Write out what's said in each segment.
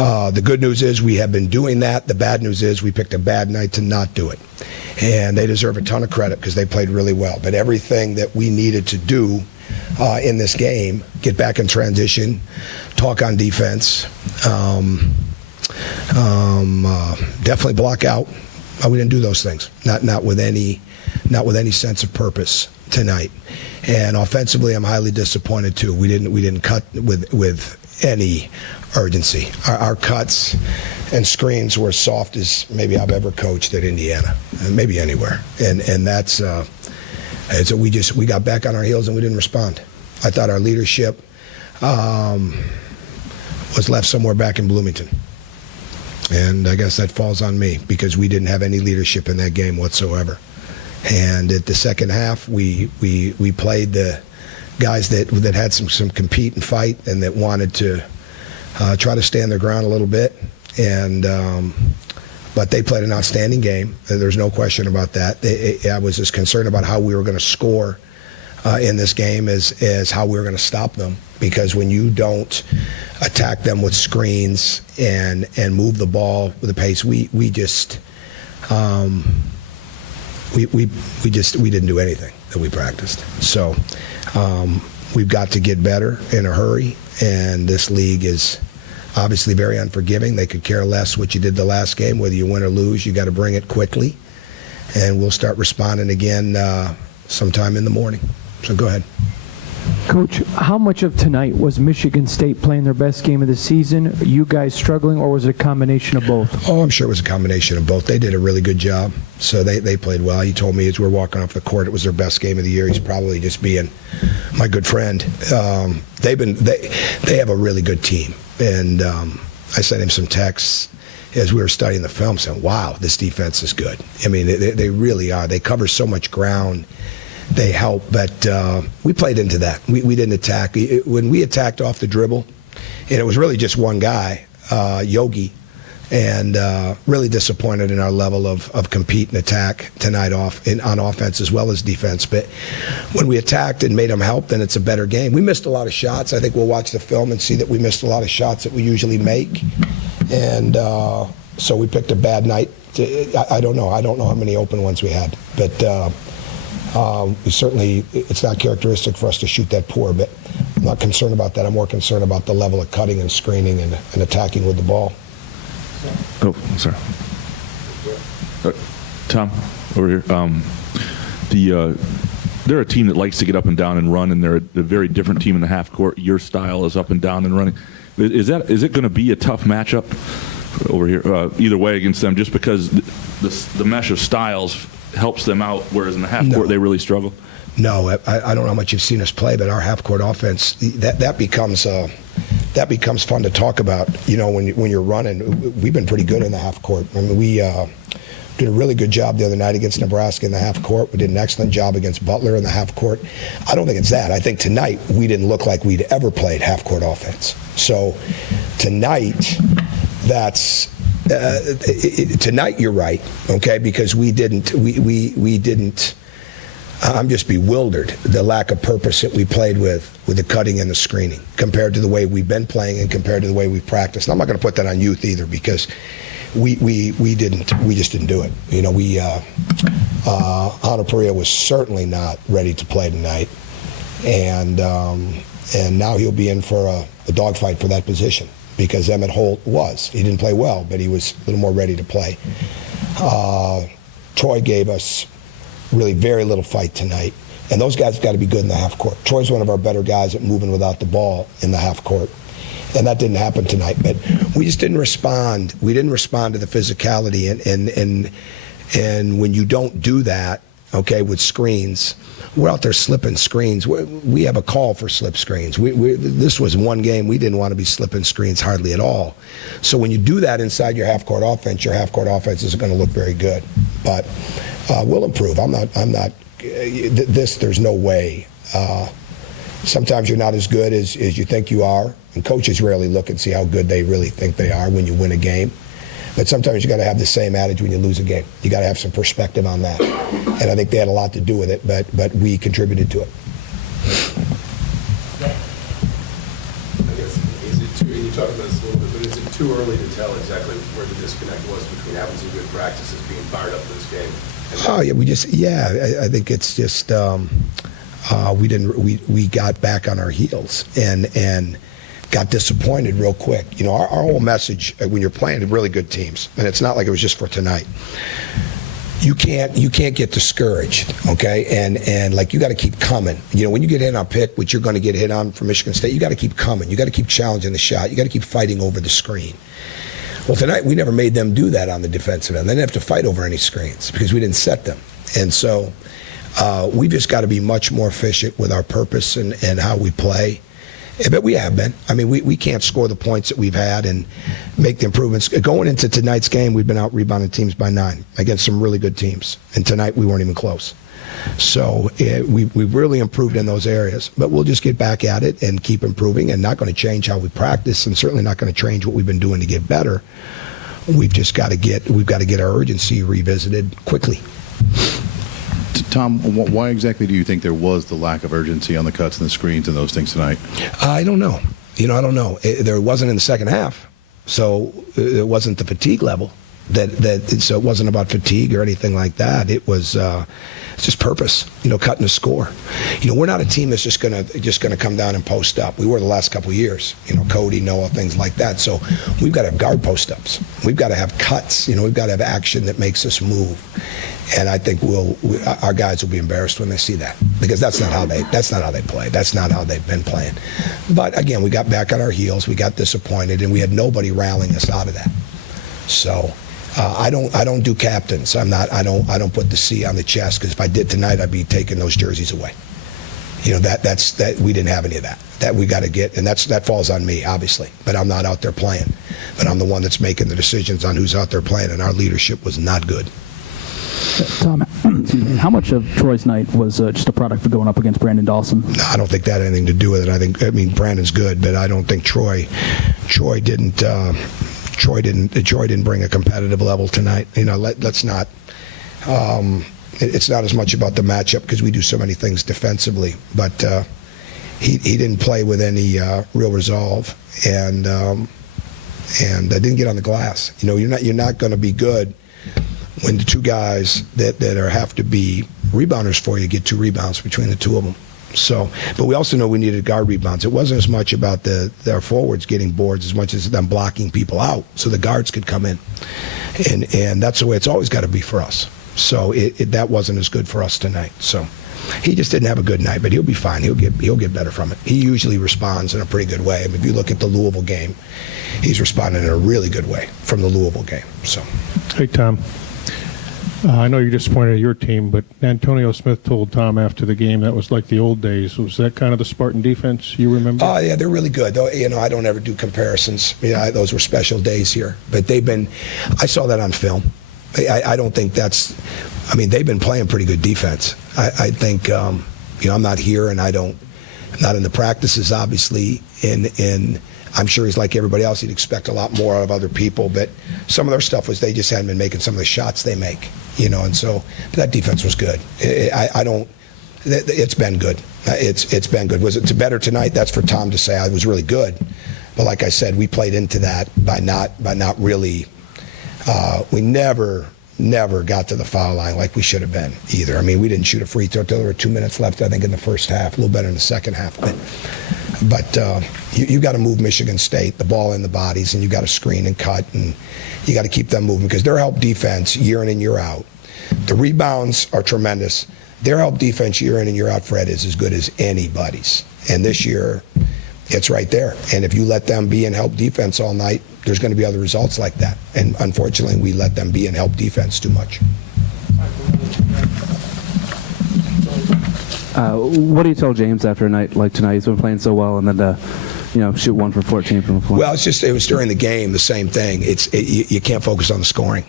The good news is we have been doing that. The bad news is we picked a bad night to not do it. And they deserve a ton of credit because they played really well. But everything that we needed to do in this game, get back in transition, talk on defense, definitely block out. We didn't do those things. Not with any sense of purpose tonight. And offensively, I'm highly disappointed too. We didn't cut with any urgency. Our cuts and screens were as soft as maybe I've ever coached at Indiana, maybe anywhere. And that's so we got back on our heels and we didn't respond. I thought our leadership was left somewhere back in Bloomington. And I guess that falls on me because we didn't have any leadership in that game whatsoever. And at the second half, we played the guys that had some compete and fight and that wanted to try to stand their ground a little bit. And but they played an outstanding game. There's no question about that. I was as concerned about how we were going to score in this game as how we were going to stop them. Because when you don't attack them with screens and move the ball with a pace, we didn't do anything that we practiced. So we've got to get better in a hurry, and this league is obviously very unforgiving. They could care less what you did the last game, whether you win or lose. You got to bring it quickly, and we'll start responding again sometime in the morning. So go ahead. Coach, how much of tonight was Michigan State playing their best game of the season, you guys struggling, or was it a combination of both? Oh, I'm sure it was a combination of both. They did a really good job, so they played well. He told me as we were walking off the court it was their best game of the year. He's probably just being my good friend. They have a really good team, and I sent him some texts as we were studying the film saying, wow, this defense is good. I mean, they really are. They cover so much ground. They help, but we played into that. We didn't attack. When we attacked off the dribble, and it was really just one guy, Yogi, and really disappointed in our level of compete and attack tonight on offense as well as defense. But when we attacked and made them help, then it's a better game. We missed a lot of shots. I think we'll watch the film and see that we missed a lot of shots that we usually make. And so we picked a bad night. I don't know how many open ones we had. But we certainly, it's not characteristic for us to shoot that poor, but I'm not concerned about that. I'm more concerned about the level of cutting and screening and attacking with the ball. Oh, sorry. Tom, over here. They're a team that likes to get up and down and run, and they're a very different team in the half court. Your style is up and down and running. Is it going to be a tough matchup over here, either way against them, just because the mesh of styles helps them out, whereas in the half court they really struggle? No, I don't know how much you've seen us play, but our half court offense that becomes fun to talk about. You know, when you're running, we've been pretty good in the half court. I mean, we did a really good job the other night against Nebraska in the half court. We did an excellent job against Butler in the half court. I don't think it's that. I think tonight we didn't look like we'd ever played half court offense. So tonight, tonight you're right, okay, because we didn't. I'm just bewildered the lack of purpose that we played with the cutting and the screening compared to the way we've been playing and compared to the way we practiced. And I'm not going to put that on youth either because we just didn't do it. You know, Ana Perea was certainly not ready to play tonight, and now he'll be in for a dogfight for that position. Because Emmett Holt was. He didn't play well, but he was a little more ready to play. Troy gave us really very little fight tonight. And those guys got to be good in the half court. Troy's one of our better guys at moving without the ball in the half court. And that didn't happen tonight. But we just didn't respond. We didn't respond to the physicality. And when you don't do that, okay, with screens, we're out there slipping screens. We have a call for slip screens. This was one game we didn't want to be slipping screens hardly at all. So when you do that inside your half-court offense isn't going to look very good. But we'll improve. I'm not. There's no way. Sometimes you're not as good as you think you are, and coaches rarely look and see how good they really think they are when you win a game. But sometimes you got to have the same adage when you lose a game. You got to have some perspective on that, and I think they had a lot to do with it. But we contributed to it. I guess, is it too, you talked about this a little bit, but is it too early to tell exactly where the disconnect was between having some good practices, being fired up for this game? Oh yeah, I think it's just we got back on our heels and got disappointed real quick. You know, our whole message when you're playing really good teams, and it's not like it was just for tonight. You can't get discouraged, okay? And like, you got to keep coming. You know, when you get hit on pick, which you're going to get hit on from Michigan State, you got to keep coming. You got to keep challenging the shot. You got to keep fighting over the screen. Well, tonight we never made them do that on the defensive end. They didn't have to fight over any screens because we didn't set them. And so we've just got to be much more efficient with our purpose and how we play. But we have been. I mean, we can't score the points that we've had and make the improvements. Going into tonight's game, we've been out rebounding teams by 9 against some really good teams. And tonight we weren't even close. So we've really improved in those areas. But we'll just get back at it and keep improving, and not going to change how we practice, and certainly not going to change what we've been doing to get better. We've got to get our urgency revisited quickly. Tom, why exactly do you think there was the lack of urgency on the cuts and the screens and those things tonight? I don't know. I don't know. There wasn't in the second half, so it wasn't the fatigue level. So it wasn't about fatigue or anything like that. It was it's just purpose. Cutting the score. We're not a team that's just gonna come down and post up. We were the last couple of years. Cody, Noah, things like that. So we've got to have guard post ups. We've got to have cuts. We've got to have action that makes us move. And I think our guys will be embarrassed when they see that, because that's not how they play. That's not how they've been playing. But again, we got back on our heels. We got disappointed, and we had nobody rallying us out of that. So I don't do captains. I don't put the C on the chest, because if I did tonight, I'd be taking those jerseys away. That we didn't have any of that. That we got to get, and that falls on me, obviously. But I'm not out there playing. But I'm the one that's making the decisions on who's out there playing, and our leadership was not good. Tom, how much of Troy's night was just a product of going up against Brandon Dawson? No, I don't think that had anything to do with it. I mean, Brandon's good, but I don't think Troy didn't bring a competitive level tonight. Let's not. It's not as much about the matchup, because we do so many things defensively, but he didn't play with any real resolve, and didn't get on the glass. You're not going to be good when the two guys that have to be rebounders for you get 2 rebounds between the two of them. So, but we also know we needed guard rebounds. It wasn't as much about our forwards getting boards as much as them blocking people out so the guards could come in. And that's the way it's always got to be for us. So that wasn't as good for us tonight. So he just didn't have a good night, but he'll be fine. He'll get better from it. He usually responds in a pretty good way. I mean, if you look at the Louisville game, he's responding in a really good way from the Louisville game. So, hey, Tom. I know you're disappointed at your team, but Antonio Smith told Tom after the game that was like the old days. Was that kind of the Spartan defense you remember? Oh, yeah, they're really good. Though, I don't ever do comparisons. Those were special days here. But I saw that on film. I don't think they've been playing pretty good defense. I think, I'm not here, and I'm not in the practices, obviously, and I'm sure he's like everybody else. He'd expect a lot more out of other people, but some of their stuff was they just hadn't been making some of the shots they make, and so that defense was good. It's been good. It's been good. Was it better tonight? That's for Tom to say. I was really good, but like I said, we played into that by not really. We never got to the foul line like we should have been either. I mean, we didn't shoot a free throw until there were 2 minutes left, I think, in the first half. A little better in the second half, but you got to move Michigan State, the ball in the bodies, and you got to screen and cut, and you got to keep them moving, because their help defense year in and year out, the rebounds are tremendous. Their help defense year in and year out, Fred, is as good as anybody's. And this year, it's right there. And if you let them be in help defense all night, there's going to be other results like that. And unfortunately, we let them be in help defense too much. What do you tell James after a night like tonight? He's been playing so well, and then shoot 1 for 14 from the point. Well, it was during the game, the same thing. You can't focus on the scoring.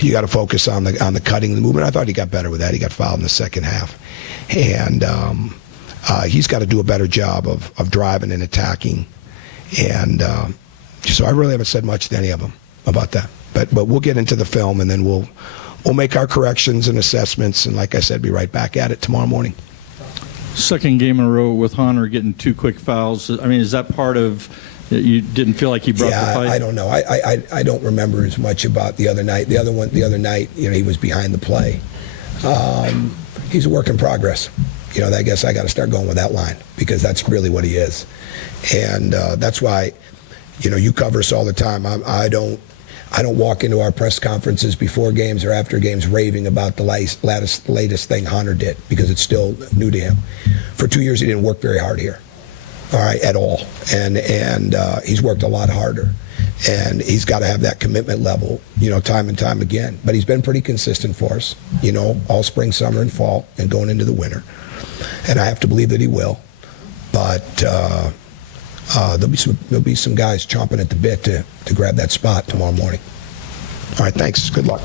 You got to focus on the cutting, the movement. I thought he got better with that. He got fouled in the second half, and he's got to do a better job of driving and attacking. And so I really haven't said much to any of them about that. But we'll get into the film, and then we'll make our corrections and assessments. And like I said, be right back at it tomorrow morning. Second game in a row with Hunter getting 2 quick fouls. I mean, is that part of You didn't feel like he brought the fight? I don't know. I don't remember as much about the other night. The other night, he was behind the play. He's a work in progress. I guess I got to start going with that line because that's really what he is, and that's why, you cover us all the time. I don't walk into our press conferences before games or after games raving about the latest thing Hunter did because it's still new to him. For 2 years, he didn't work very hard here, all right, at all, and he's worked a lot harder, and he's got to have that commitment level, time and time again. But he's been pretty consistent for us, all spring, summer, and fall, and going into the winter. And I have to believe that he will. But there'll be some guys chomping at the bit to grab that spot tomorrow morning. All right, thanks. Good luck.